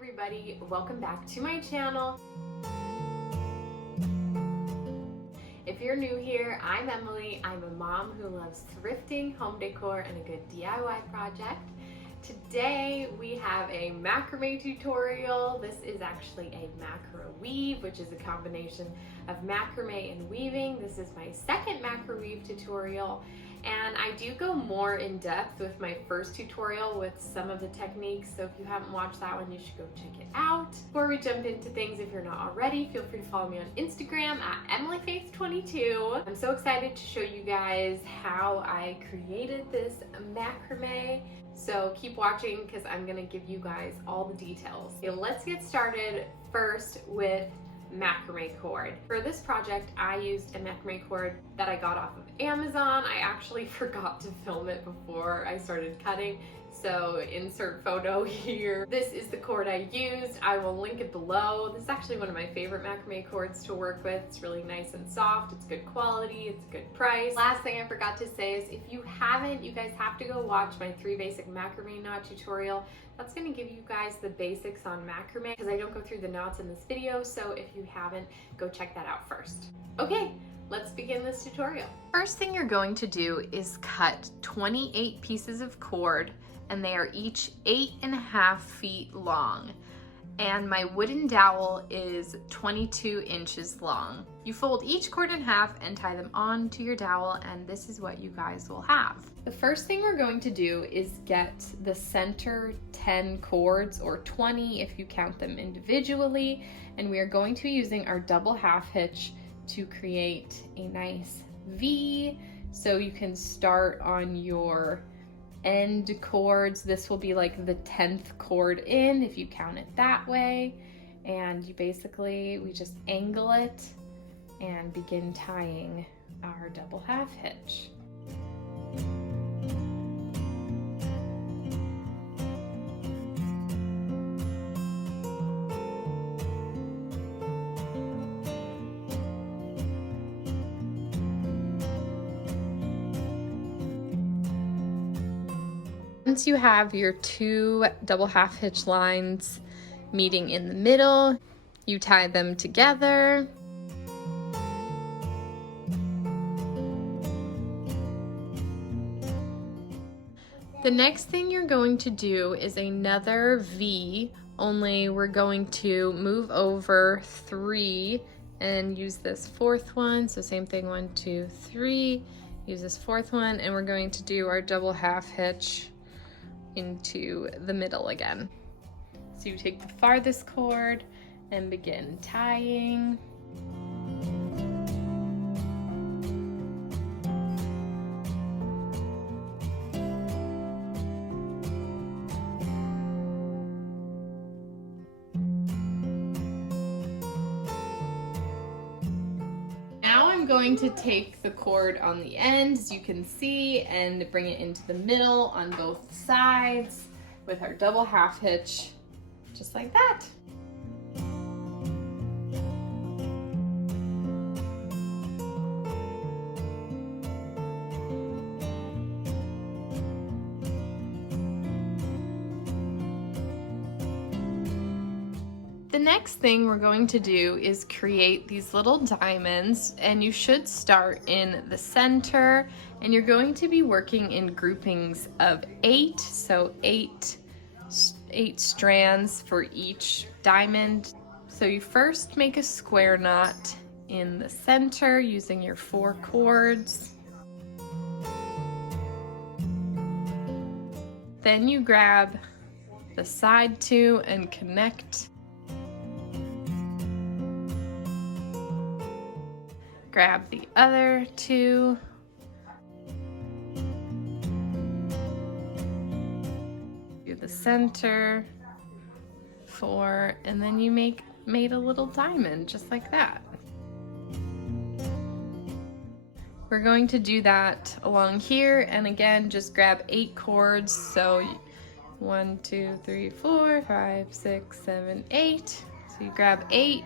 everybody, welcome back to my channel. If you're new here, I'm Emily. I'm a mom who loves thrifting, home decor, and a good DIY project. Today we have a macrame tutorial. This is actually a Macra-Weave, which is a combination of macrame and weaving. This is my second Macra-Weave tutorial, and I do go more in depth with my first tutorial with some of the techniques, so if you haven't watched that one, you should go check it out. Before we jump into things, if you're not already, feel free to follow me on Instagram at EmilyFaith22. I'm so excited to show you guys how I created this macrame. So keep watching because I'm gonna give you guys all the details. Okay, let's get started first with macrame cord. For this project, I used a macrame cord that I got off of Amazon. I actually forgot to film it before I started cutting, so insert photo here. This is the cord I used. I will link it below. This is actually one of my favorite macrame cords to work with. It's really nice and soft. It's good quality. It's a good price. Last thing I forgot to say is if you haven't, you guys have to go watch my 3 basic macrame knot tutorial. That's going to give you guys the basics on macrame because I don't go through the knots in this video, so if you haven't, go check that out first. Okay, let's begin this tutorial. First thing you're going to do is cut 28 pieces of cord, and they are each 8.5 feet long. And my wooden dowel is 22 inches long. You fold each cord in half and tie them onto your dowel, and this is what you guys will have. The first thing we're going to do is get the center 10 cords, or 20 if you count them individually, and we are going to be using our double half hitch to create a nice V, so you can start on your end cords. This will be like the 10th cord in if you count it that way, and you basically, we just angle it and begin tying our double half hitch. Once you have your 2 double half hitch lines meeting in the middle, you tie them together. The next thing you're going to do is another V, only we're going to move over 3 and use this 4th one. So same thing, 1, 2, 3, use this 4th one, and we're going to do our double half hitch into the middle again. So you take the farthest cord and begin tying. Now I'm going to take the cord on the end, as you can see, and bring it into the middle on both sides with our double half hitch, just like that. The next thing we're going to do is create these little diamonds, and you should start in the center, and you're going to be working in groupings of 8, so 8 strands for each diamond. So you first make a square knot in the center using your 4 cords. Then you grab the side 2 and connect. Grab the other 2. Do the center 4, and then you made a little diamond just like that. We're going to do that along here, and again, just grab 8 cords. So 1, 2, 3, 4, 5, 6, 7, 8. So you grab 8.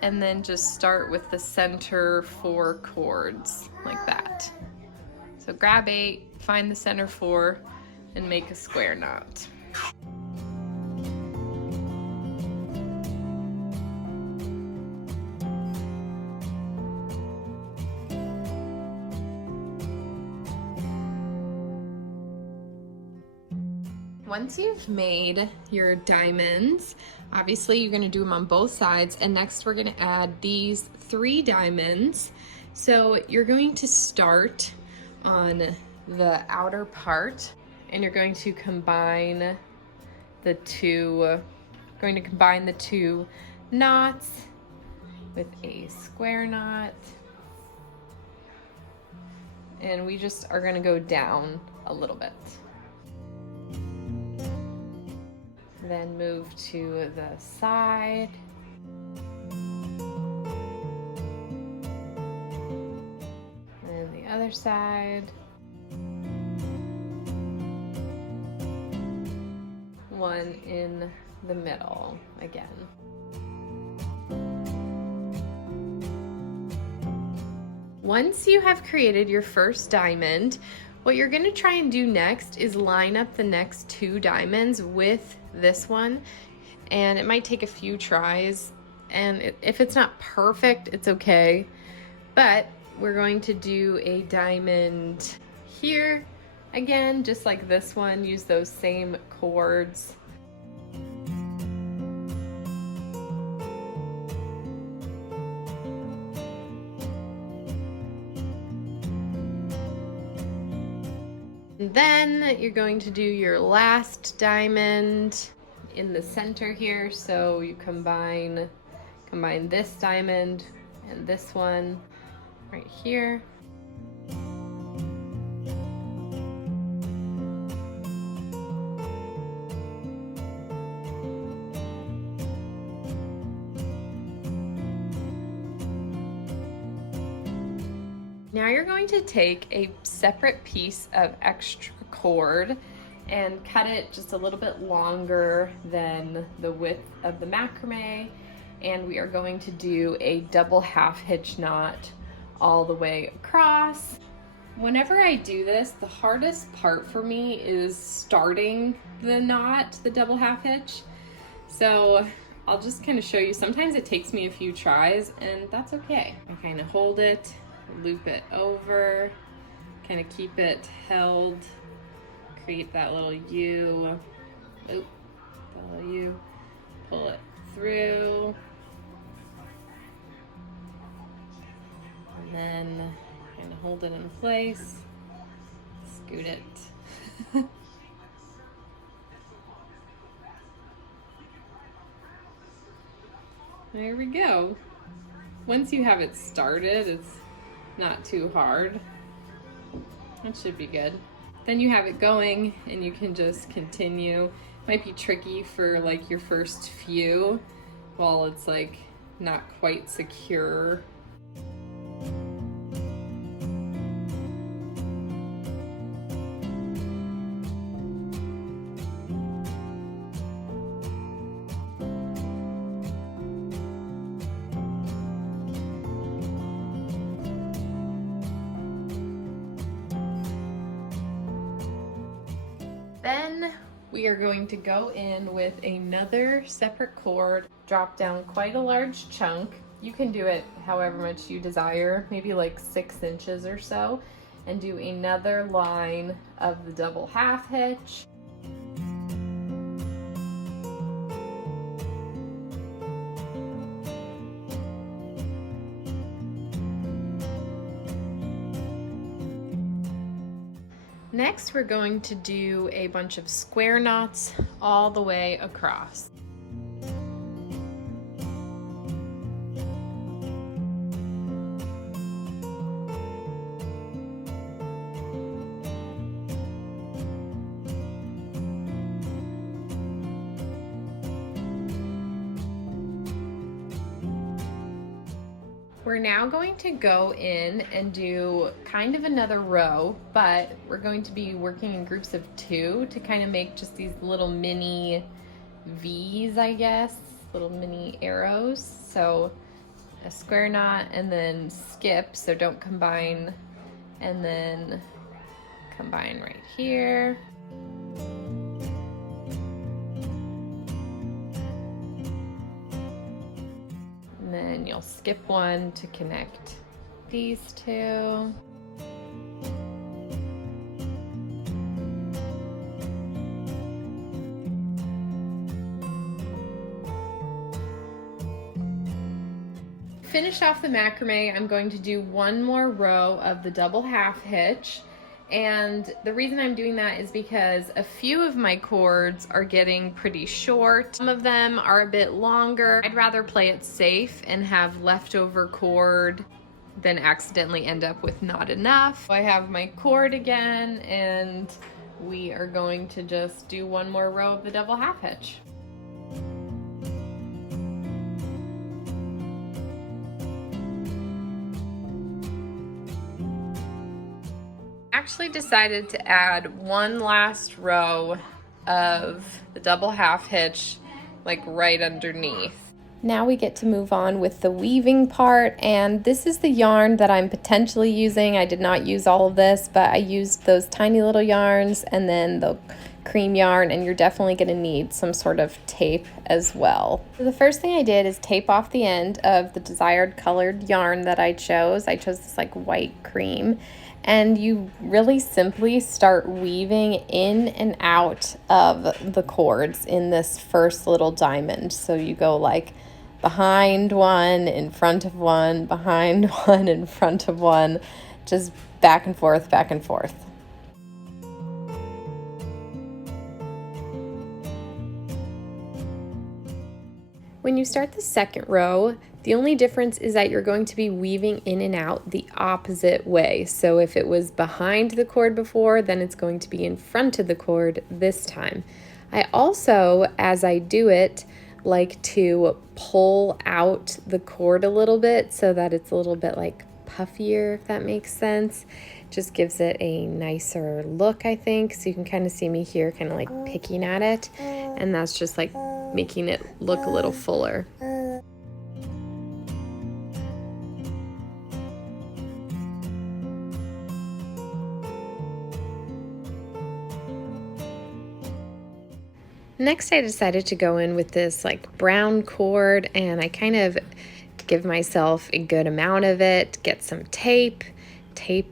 And then just start with the center 4 cords like that. So grab 8, find the center 4, and make a square knot. Once you've made your diamonds, obviously you're going to do them on both sides, and next we're going to add these 3 diamonds. So you're going to start on the outer part, and you're going to combine the two knots with a square knot, and we just are going to go down a little bit. Then move to the side. And the other side. One in the middle again. Once you have created your first diamond, what you're going to try and do next is line up the next 2 diamonds with this one, and it might take a few tries, and if it's not perfect, it's okay. But we're going to do a diamond here again, just like this one. Use those same cords. And then you're going to do your last diamond in the center here. So you combine this diamond and this one right here. Now you're going to take a separate piece of extra cord and cut it just a little bit longer than the width of the macrame, and we are going to do a double half hitch knot all the way across. Whenever I do this, the hardest part for me is starting the knot, the double half hitch. So I'll just kind of show you. Sometimes it takes me a few tries, and that's okay. I kind of hold it, loop it over, kind of keep it held, create that little U, pull it through, and then kind of hold it in place, scoot it. There we go. Once you have it started, it's not too hard. That should be good. Then you have it going and you can just continue. Might be tricky for like your first few while it's like not quite secure. Then we are going to go in with another separate cord, drop down quite a large chunk. You can do it however much you desire, maybe like 6 inches or so, and do another line of the double half hitch. Next, we're going to do a bunch of square knots all the way across. We're now going to go in and do kind of another row, but we're going to be working in groups of 2 to kind of make just these little mini V's, I guess, little mini arrows. So a square knot and then skip, so don't combine, and then combine right here. And then you'll skip one to connect these 2. Finish off the macrame, I'm going to do one more row of the double half hitch. And the reason I'm doing that is because a few of my cords are getting pretty short. Some of them are a bit longer. I'd rather play it safe and have leftover cord than accidentally end up with not enough. I have my cord again, and we are going to just do one more row of the double half hitch. Actually decided to add one last row of the double half hitch, like right underneath. Now we get to move on with the weaving part, and this is the yarn that I'm potentially using. I did not use all of this, but I used those tiny little yarns and then the cream yarn, and you're definitely going to need some sort of tape as well. So the first thing I did is tape off the end of the desired colored yarn that I chose. I chose this like white cream. And you really simply start weaving in and out of the cords in this first little diamond. So you go like behind one, in front of one, behind one, in front of one, just back and forth, back and forth. When you start the second row, the only difference is that you're going to be weaving in and out the opposite way. So if it was behind the cord before, then it's going to be in front of the cord this time. I also, as I do it, like to pull out the cord a little bit so that it's a little bit like puffier, if that makes sense. Just gives it a nicer look, I think. So you can kind of see me here kind of like picking at it, and that's just like making it look a little fuller. Next, I decided to go in with this like brown cord, and I kind of give myself a good amount of it, get some tape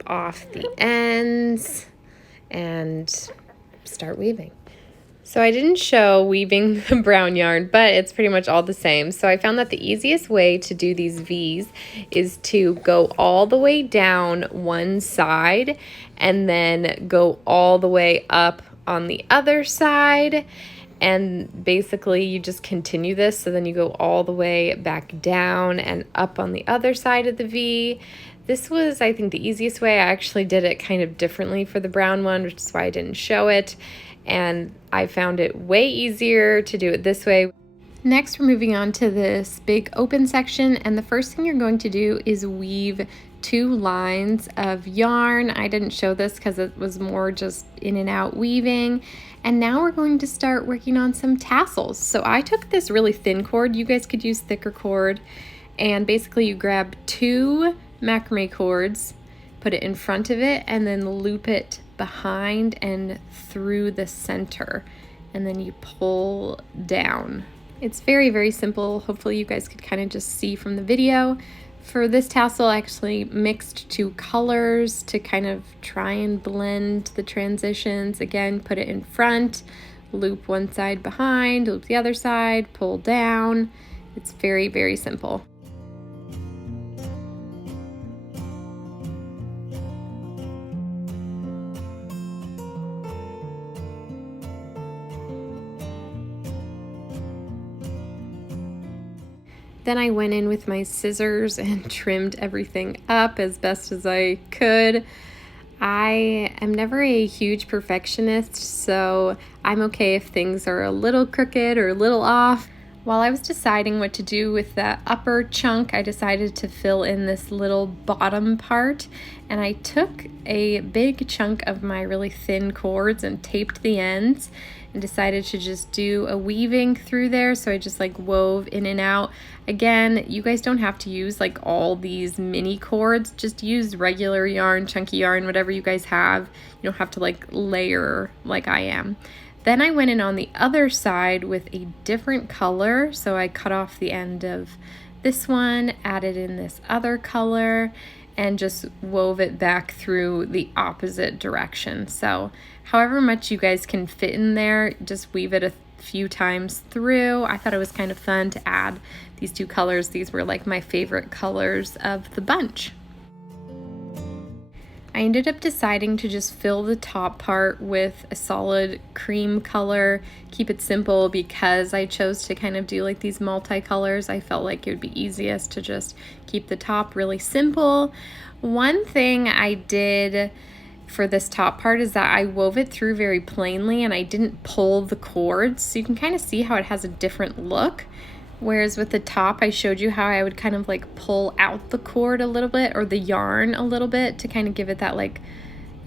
off the ends, and start weaving. So I didn't show weaving the brown yarn, but it's pretty much all the same. So I found that the easiest way to do these V's is to go all the way down one side and then go all the way up on the other side. And basically you just continue this, so then you go all the way back down and up on the other side of the V. This was, I think, the easiest way. I actually did it kind of differently for the brown one, which is why I didn't show it. And I found it way easier to do it this way. Next, we're moving on to this big open section, and the first thing you're going to do is weave 2 lines of yarn. I didn't show this because it was more just in and out weaving. And now we're going to start working on some tassels. So I took this really thin cord. You guys could use thicker cord. And basically you grab 2 macrame cords, put it in front of it, and then loop it behind and through the center. And then you pull down. It's very, very simple. Hopefully you guys could kind of just see from the video. For this tassel, I actually mixed 2 colors to kind of try and blend the transitions. Again, put it in front, loop one side behind, loop the other side, pull down. It's very, very simple. Then I went in with my scissors and trimmed everything up as best as I could. I am never a huge perfectionist, so I'm okay if things are a little crooked or a little off. While I was deciding what to do with the upper chunk, I decided to fill in this little bottom part, and I took a big chunk of my really thin cords and taped the ends and decided to just do a weaving through there. So I just like wove in and out. Again, you guys don't have to use like all these mini cords, just use regular yarn, chunky yarn, whatever you guys have. You don't have to like layer like I am. Then I went in on the other side with a different color. So I cut off the end of this one, added in this other color, and just wove it back through the opposite direction. So however much you guys can fit in there, just weave it few times through. I thought it was kind of fun to add these two colors. These were like my favorite colors of the bunch. I ended up deciding to just fill the top part with a solid cream color, keep it simple because I chose to kind of do like these multicolors. I felt like it would be easiest to just keep the top really simple. One thing I did for this top part is that I wove it through very plainly and I didn't pull the cords, so you can kind of see how it has a different look. Whereas with the top, I showed you how I would kind of like pull out the cord a little bit or the yarn a little bit to kind of give it that like,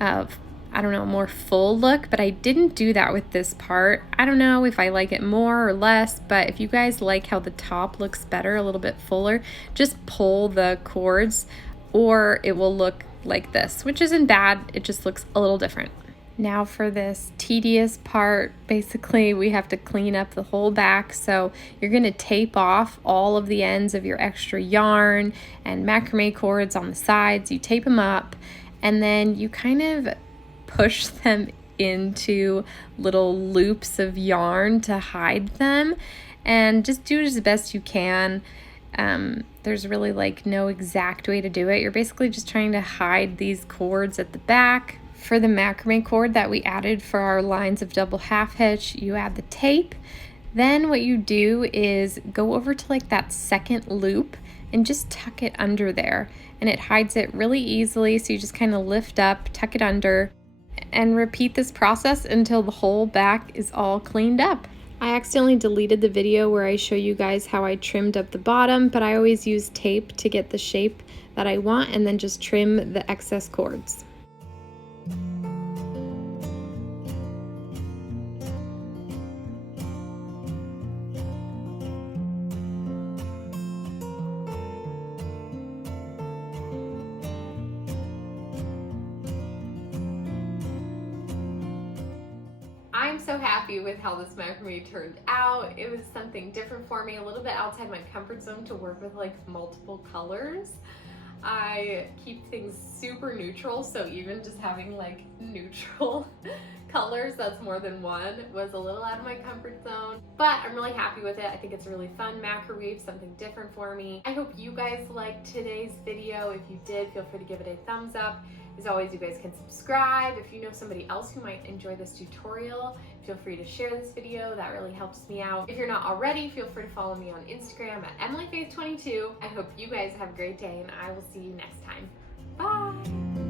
I don't know, more full look, but I didn't do that with this part. I don't know if I like it more or less, but if you guys like how the top looks better, a little bit fuller, just pull the cords or it will look like this, which isn't bad. It just looks a little different. Now for this tedious part, basically we have to clean up the whole back. So you're going to tape off all of the ends of your extra yarn and macrame cords on the sides. You tape them up and then you kind of push them into little loops of yarn to hide them, and just do it as best you can. There's really like no exact way to do it. You're basically just trying to hide these cords at the back. For the macrame cord that we added for our lines of double half hitch, you add the tape. Then what you do is go over to like that second loop and just tuck it under there, and it hides it really easily. So you just kind of lift up, tuck it under, and repeat this process until the whole back is all cleaned up. I accidentally deleted the video where I show you guys how I trimmed up the bottom, but I always use tape to get the shape that I want and then just trim the excess cords. I'm so happy with how this macrame turned out. It was something different for me, a little bit outside my comfort zone to work with like multiple colors. I keep things super neutral, so even just having like neutral colors that's more than one was a little out of my comfort zone, but I'm really happy with it. I think it's a really fun Macra-Weave, something different for me. I hope you guys liked today's video. If you did, feel free to give it a thumbs up. As always, you guys can subscribe. If you know somebody else who might enjoy this tutorial, feel free to share this video. That really helps me out. If you're not already, feel free to follow me on Instagram at emilyfaith22. I hope you guys have a great day, and I will see you next time. Bye!